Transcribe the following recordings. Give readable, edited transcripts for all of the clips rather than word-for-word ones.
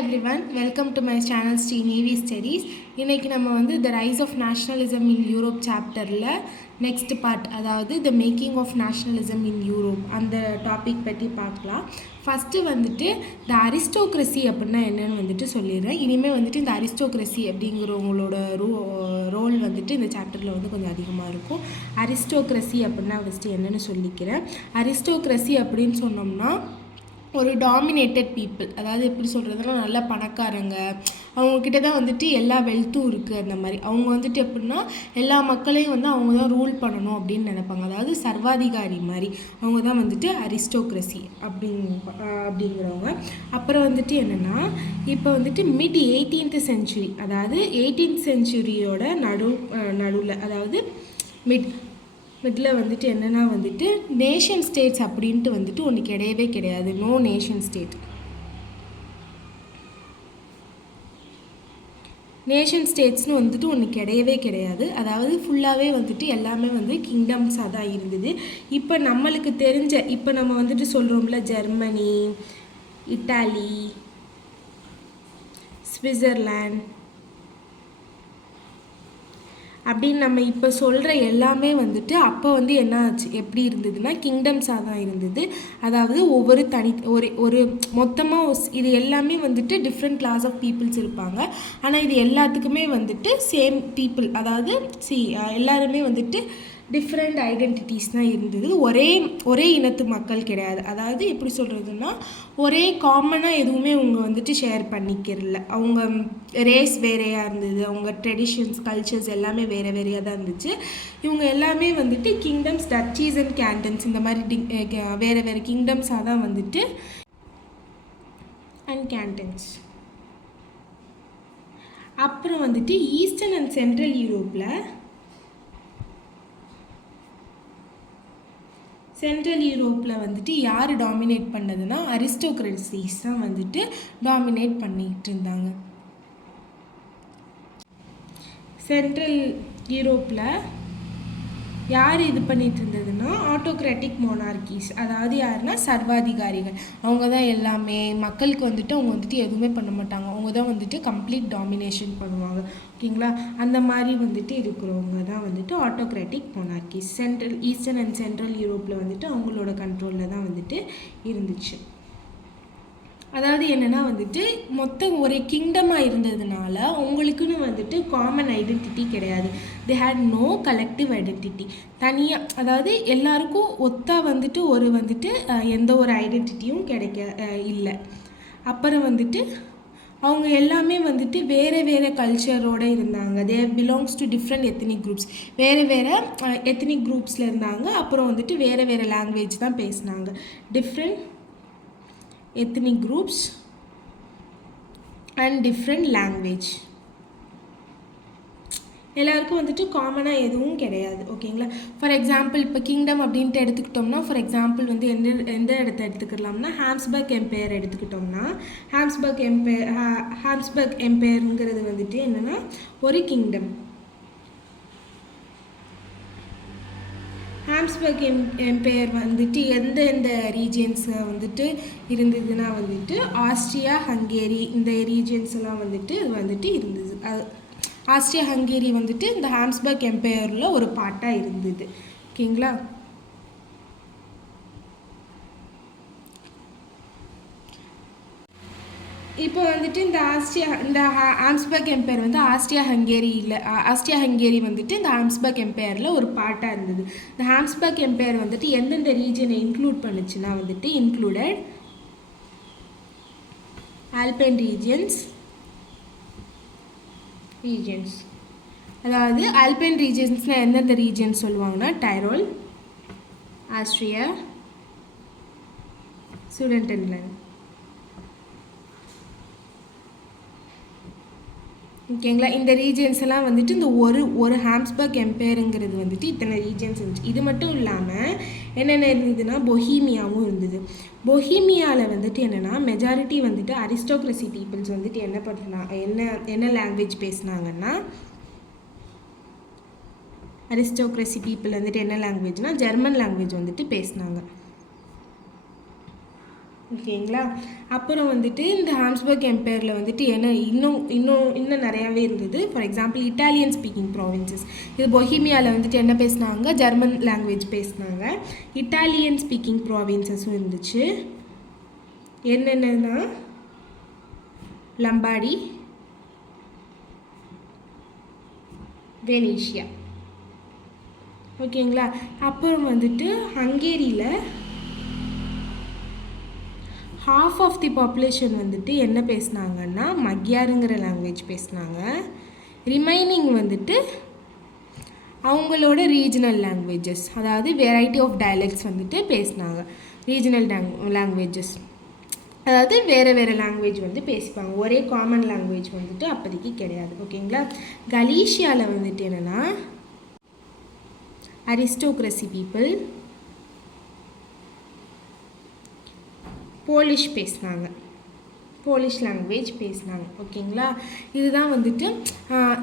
everyone, welcome to my channel Sri Navy Studies. இன்னைக்கு நம்ம வந்து The Rise of Nationalism in Europe சாப்டரில் next part, அதாவது The Making of Nationalism in Europe அந்த topic பற்றி பார்க்கலாம். ஃபஸ்ட்டு வந்துட்டு இந்த அரிஸ்டோக்ரஸி அப்படின்னா என்னன்னு வந்துட்டு சொல்லிடுறேன். இனிமேல் வந்துட்டு இந்த அரிஸ்டோக்ரஸி அப்படிங்கிறவங்களோட ரோல் வந்துட்டு இந்த சாப்டரில் வந்து கொஞ்சம் அதிகமாக இருக்கும். அரிஸ்டோக்ரஸி அப்படின்னா ஃபஸ்ட்டு என்னென்னு சொல்லிக்கிறேன். அரிஸ்டோக்ரஸி அப்படின்னு சொன்னோம்னா ஒரு டாமினேட்டட் பீப்புள், அதாவது எப்படி சொல்கிறதுனா நல்ல பணக்காரங்க, அவங்கக்கிட்ட தான் வந்துட்டு எல்லா வெல்த்தும் இருக்குது. அந்த மாதிரி அவங்க வந்துட்டு எப்படின்னா எல்லா மக்களையும் வந்து அவங்க தான் ரூல் பண்ணணும் அப்படின்னு நினைப்பாங்க. அதாவது சர்வாதிகாரி மாதிரி அவங்க தான் வந்துட்டு அரிஸ்டோக்ரஸி அப்படிங்கிறவங்க. அப்புறம் வந்துட்டு என்னென்னா இப்போ வந்துட்டு மிட் 18th செஞ்சுரி, அதாவது 18th செஞ்சுரியோட நடுவில், அதாவது மிடில் வந்துட்டு என்னென்னா வந்துட்டு நேஷன் ஸ்டேட்ஸ் அப்படின்ட்டு வந்துட்டு ஒன்று கிடையவே கிடையாது. No nation state. நேஷன் ஸ்டேட்ஸ்னு வந்துட்டு ஒன்று கிடையவே கிடையாது. அதாவது ஃபுல்லாகவே வந்துட்டு எல்லாமே வந்து கிங்டம்ஸாக தான் இருந்தது. இப்போ நம்மளுக்கு தெரிஞ்ச, இப்போ நம்ம வந்துட்டு சொல்கிறோம்ல ஜெர்மனி, இட்டாலி, ஸ்விட்சர்லாண்ட் அப்படின்னு நம்ம இப்போ சொல்கிற எல்லாமே வந்துட்டு அப்போ வந்து என்ன ஆச்சு, எப்படி இருந்ததுன்னா கிங்டம்ஸாக தான் இருந்தது. அதாவது ஒவ்வொரு ஒரு மொத்தமாக இது எல்லாமே வந்துட்டு டிஃப்ரெண்ட் கிளாஸ் ஆஃப் பீப்புள்ஸ் இருப்பாங்க. ஆனால் இது எல்லாத்துக்குமே வந்துட்டு சேம் பீப்புள், அதாவது எல்லாருமே வந்துட்டு டிஃப்ரெண்ட் ஐடென்டிட்டிஸ் தான் இருந்தது. ஒரே இனத்து மக்கள் கிடையாது. அதாவது எப்படி சொல்கிறதுன்னா ஒரே காமனாக எதுவுமே அவங்க வந்துட்டு ஷேர் பண்ணிக்கிறல. அவங்க ரேஸ் வேறையாக இருந்தது, அவங்க ட்ரெடிஷன்ஸ் கல்ச்சர்ஸ் எல்லாமே வேறையாக தான் இருந்துச்சு. இவங்க எல்லாமே வந்துட்டு கிங்டம்ஸ், டச்சீஸ் அண்ட் கேண்டன்ஸ் இந்த மாதிரி வேறு கிங்டம்ஸாக தான் வந்துட்டு அண்ட் கேண்டன்ஸ். அப்புறம் வந்துட்டு ஈஸ்டர்ன் அண்ட் சென்ட்ரல் யூரோப்பில் வந்துட்டு யார் டாமினேட் பண்ணதுன்னா அரிஸ்டோக்ரஸிஸ் தான் வந்துட்டு டாமினேட் பண்ணிகிட்டு இருந்தாங்க. சென்ட்ரல் யூரோப்பில் யார் இது பண்ணிகிட்டு இருந்ததுன்னா ஆட்டோக்ராட்டிக் மோனார்கிஸ், அதாவது யாருன்னா சர்வாதிகாரிகள். அவங்க தான் எல்லாமே மக்களுக்கு வந்துட்டு அவங்க வந்துட்டு எதுவுமே பண்ண மாட்டாங்க. அவங்க தான் வந்துட்டு கம்ப்ளீட் டாமினேஷன் பண்ணுவாங்க. ஓகேங்களா? அந்த மாதிரி வந்துட்டு இருக்கிறவங்க தான் வந்துட்டு ஆட்டோக்ராட்டிக் மோனார்கிஸ். ஈஸ்டர்ன் அண்ட் சென்ட்ரல் யூரோப்பில் வந்துட்டு அவங்களோட கண்ட்ரோலில் தான் வந்துட்டு இருந்துச்சு. அதாவது என்னென்னா வந்துட்டு மொத்தம் ஒரு கிங்டமாக இருந்ததுனால உங்களுக்குன்னு வந்துட்டு காமன் ஐடென்டிட்டி கிடையாது. They had no collective identity. தனியாக, அதாவது எல்லாருக்கும் ஒத்தா வந்துட்டு வந்துட்டு எந்த ஒரு ஐடென்டிட்டியும் இல்லை. அப்புறம் வந்துட்டு அவங்க எல்லாமே வந்துட்டு வேறு கல்ச்சரோடு இருந்தாங்க. They belongs to different ethnic groups. வேறு எத்தனிக் குரூப்ஸில் இருந்தாங்க. அப்புறம் வந்துட்டு வேறு லாங்குவேஜ் தான் பேசினாங்க. Different ethnic groups and different language. எல்லாருக்கும் வந்துட்டு காமனாக எதுவும் கிடையாது. ஓகேங்களா? ஃபார் எக்ஸாம்பிள் இப்போ கிங்டம் அப்படின்ட்டு எடுத்துக்கிட்டோம்னா, ஃபார் எக்ஸாம்பிள் வந்து எந்த இடத்த எடுத்துக்கலாம்னா ஹாப்ஸ்பர்க் எம்பையர் எடுத்துக்கிட்டோம்னா, ஹாப்ஸ்பர்க் எம்பையருங்கிறது வந்துட்டு என்னென்னா ஒரு கிங்டம். ஹாப்ஸ்பர்க் எம்பையர் வந்துட்டு எந்த ரீஜியன்ஸை வந்துட்டு இருந்ததுன்னா வந்துட்டு ஆஸ்ட்ரியா, ஹங்கேரி இந்த ரீஜியன்ஸ் எல்லாம் வந்துட்டு இருந்தது. ஆஸ்ட்ரியா, ஹங்கேரி வந்துட்டு இந்த ஹாப்ஸ்பர்க் எம்பையரில் ஒரு பார்ட்டாக இருந்தது. ஓகேங்களா? இப்போ வந்துட்டு இந்த ஹாப்ஸ்பர்க் எம்பையர் வந்து ஆஸ்ட்ரியா ஹங்கேரி வந்துட்டு இந்த ஹாப்ஸ்பர்க் எம்பையரில் ஒரு பார்ட்டாக இருந்தது. இந்த ஹாப்ஸ்பர்க் எம்பையர் வந்துட்டு எந்தெந்த ரீஜனை இன்க்ளூட் பண்ணுச்சுன்னா வந்துட்டு இன்க்ளூடட் ஆல்பைன் ரீஜன்ஸ். அதாவது ஆல்பைன் ரீஜன்ஸ்னால் எந்தெந்த ரீஜன் சொல்லுவாங்கன்னா டைரோல், ஆஸ்ட்ரியா, சுடென்டன்லேண்ட். ஓகேங்களா? இந்த ரீஜன்ஸ் எல்லாம் வந்துட்டு இந்த ஒரு ஹாப்ஸ்பர்க் எம்பையருங்கிறது வந்துட்டு இத்தனை ரீஜன்ஸ் இருந்துச்சு. இது மட்டும் இல்லாமல் என்னென்ன இருந்ததுன்னா பொஹீமியாவும் இருந்தது. பொஹீமியாவில் வந்துட்டு என்னென்னா மெஜாரிட்டி வந்துட்டு அரிஸ்டோக்ரஸி பீப்புள்ஸ் வந்துட்டு என்ன லாங்குவேஜ் பேசினாங்கன்னா, அரிஸ்டோக்ரஸி பீப்புள் வந்துட்டு என்ன லாங்குவேஜ்னால் ஜெர்மன் லாங்குவேஜ் வந்துட்டு பேசினாங்க. ஓகேங்களா. அப்புறம் வந்துட்டு இந்த ஹாப்ஸ்பர்க் எம்பையரில் வந்துட்டு இன்னும் நிறையாவே இருந்தது. For example Italian speaking provinces. இது பொஹீமியாவில் வந்துட்டு என்ன பேசினாங்க, ஜெர்மன் லாங்குவேஜ் பேசினாங்க. இட்டாலியன் ஸ்பீக்கிங் ப்ராவின்சஸும் இருந்துச்சு. என்னென்னா லம்பாடி, வெனீஷியா. ஓகேங்களா. அப்புறம் வந்துட்டு ஹங்கேரியில் half ஆஃப் தி பாப்புலேஷன் வந்துட்டு என்ன பேசினாங்கன்னா மக்யாருங்கிற லாங்குவேஜ் பேசினாங்க. ரிமைனிங் வந்துட்டு அவங்களோட ரீஜனல் லாங்குவேஜஸ், அதாவது வெரைட்டி ஆஃப் டயலெக்ட்ஸ் வந்துட்டு பேசினாங்க. ரீஜனல் லாங்குவேஜஸ், அதாவது வேறு லாங்குவேஜ் வந்து பேசிப்பாங்க. ஒரே காமன் லாங்குவேஜ் வந்துட்டு அப்போதைக்கு கிடையாது. ஓகேங்களா. கலீஷியாவில் வந்துட்டு என்னென்னா அரிஸ்டோக்ரஸி பீப்புள், போலிஷ் பேசினாங்க, போலிஷ் லாங்குவேஜ் பேசினாங்க. ஓகேங்களா. இதுதான் வந்துட்டு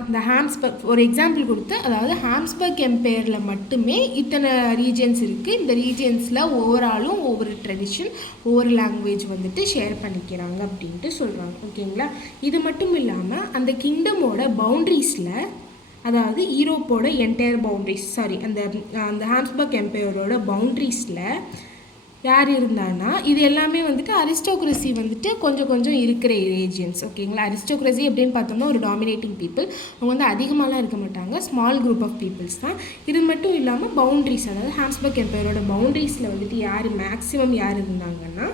இந்த ஹாப்ஸ்பர்க் ஒரு எக்ஸாம்பிள் கொடுத்து, அதாவது ஹாப்ஸ்பர்க் எம்பையரில் மட்டுமே இத்தனை ரீஜன்ஸ் இருக்குது. இந்த ரீஜன்ஸில் ஓவராலும் ஒவ்வொரு ட்ரெடிஷன், ஒவ்வொரு லாங்குவேஜ் வந்துட்டு ஷேர் பண்ணிக்கிறாங்க அப்படின்ட்டு சொல்கிறாங்க. ஓகேங்களா. இது மட்டும் இல்லாமல் அந்த கிங்டமோட பவுண்ட்ரிஸில், அதாவது யூரோப்போட என்டையர் பவுண்ட்ரிஸ், அந்த ஹாப்ஸ்பர்க் எம்பையரோட பவுண்ட்ரிஸில் யார் இருந்தான்னா இது எல்லாமே வந்துட்டு அரிஸ்டோக்ரஸி வந்துட்டு கொஞ்சம் இருக்கிற ரீஜியன்ஸ். ஓகேங்களா. அரிஸ்டோக்ரஸி எப்படின்னு பார்த்தோம்னா ஒரு டாமினேட்டிங் பீப்புள். அவங்க வந்து அதிகமாகலாம் இருக்க மாட்டாங்க, ஸ்மால் குரூப் ஆஃப் பீப்புள்ஸ் தான். இது மட்டும் இல்லாமல் பவுண்ட்ரிஸ், அதாவது ஹாப்ஸ்பர்க் எம்பையரோட பவுண்ட்ரிஸில் வந்துட்டு மேக்ஸிமம் யார் இருந்தாங்கன்னா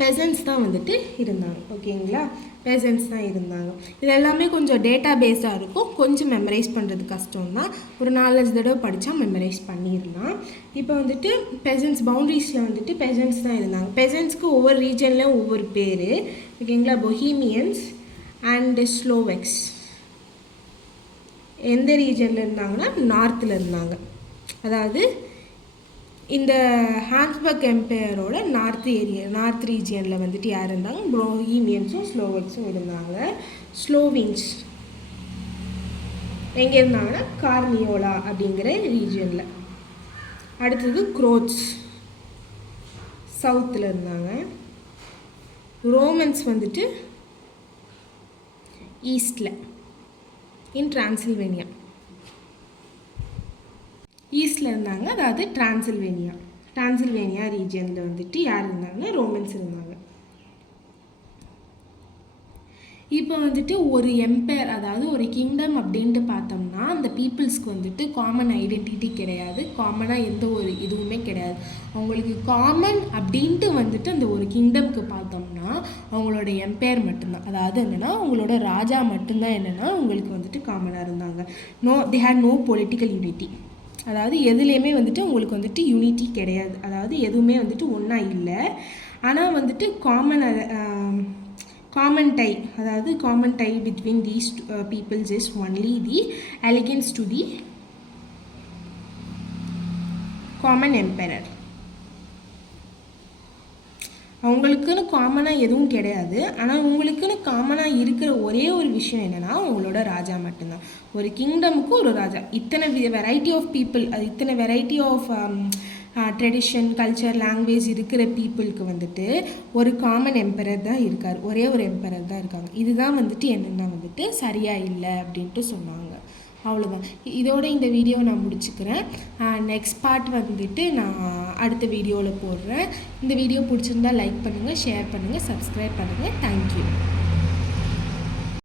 பெசன்ஸ் தான் வந்துட்டு இருந்தாங்க. ஓகேங்களா. பெசன்ஸ் தான் இருந்தாங்க. இது எல்லாமே கொஞ்சம் டேட்டா பேஸாக இருக்கும், கொஞ்சம் மெமரைஸ் பண்ணுறது கஷ்டம்தான். ஒரு 4-5 தடவை படித்தா மெமரைஸ் பண்ணிடலாம். இப்போ வந்துட்டு பெசன்ஸ் பவுண்ட்ரிஸில் வந்துட்டு பெசன்ஸ் தான் இருந்தாங்க. பெசன்ஸ்க்கு ஒவ்வொரு ரீஜன்லேயும் ஒவ்வொரு பேர். ஓகேங்களா. பொஹீமியன்ஸ் அண்டு ஸ்லோவெக்ஸ் எந்த ரீஜனில் இருந்தாங்கன்னா நார்த்தில் இருந்தாங்க. அதாவது இந்த ஹாப்ஸ்பர்க் எம்பையரோட நார்த் ரீஜியனில் வந்துட்டு யார் இருந்தாங்க, பொஹீமியன்ஸும் ஸ்லோவெக்ஸும் இருந்தாங்க. ஸ்லோவின்ஸ் எங்கே இருந்தாங்கன்னா கார்னியோலா அப்படிங்கிற ரீஜியனில். அடுத்தது குரோட்ஸ் சவுத்தில் இருந்தாங்க. ரோமன்ஸ் வந்துட்டு ஈஸ்டில் இன் டிரான்சில்வேனியா, ஈஸ்டில் இருந்தாங்க. அதாவது டிரான்சில்வேனியா ரீஜியனில் வந்துட்டு யார் இருந்தாங்கன்னா ரோமன்ஸ் இருந்தாங்க. இப்போ வந்துட்டு ஒரு எம்பையர், அதாவது ஒரு கிங்டம் அப்படின்ட்டு பார்த்தோம்னா அந்த பீப்புள்ஸ்க்கு வந்துட்டு காமன் ஐடென்டிட்டி கிடையாது, காமனாக எந்த ஒரு இதுவுமே கிடையாது. அவங்களுக்கு காமன் அப்படின்ட்டு வந்துட்டு அந்த ஒரு கிங்டம்க்கு பார்த்தோம்னா அவங்களோட எம்பையர் மட்டும்தான். அதாவது என்னென்னா அவங்களோட ராஜா மட்டும்தான் என்னென்னா உங்களுக்கு வந்துட்டு காமனாக இருந்தாங்க. They had no political unity. அதாவது எதுலேயுமே வந்துட்டு உங்களுக்கு வந்துட்டு யூனிட்டி கிடையாது, அதாவது எதுவுமே வந்துட்டு ஒன்றா இல்லை. ஆனால் வந்துட்டு common tie between these peoples is only the allegiance to the common emperor. அவங்களுக்குன்னு காமனாக எதுவும் கிடையாது. ஆனால் உங்களுக்குன்னு காமனாக இருக்கிற ஒரே ஒரு விஷயம் என்னென்னா உங்களோட ராஜா மட்டும்தான். ஒரு கிங்டமுக்கு ஒரு ராஜா. இத்தனை வெரைட்டி ஆஃப் பீப்புள், அது இத்தனை variety of tradition, culture, language இருக்கிற பீப்புளுக்கு வந்துட்டு ஒரு காமன் எம்பரர் தான் இருக்கார், ஒரே ஒரு எம்பரர் தான் இருக்காங்க. இதுதான் வந்துட்டு என்னென்னா வந்துட்டு சரியாக இல்லை அப்படின்ட்டு சொன்னாங்க. அவ்வளோதான். இதோட இந்த வீடியோவை நான் முடிச்சுக்கிறேன். நெக்ஸ்ட் பார்ட் வந்துட்டு நான் அடுத்த வீடியோவில் போடுறேன். இந்த வீடியோ பிடிச்சிருந்தால் லைக் பண்ணுங்கள், ஷேர் பண்ணுங்கள், சப்ஸ்கிரைப் பண்ணுங்கள். தேங்க்யூ.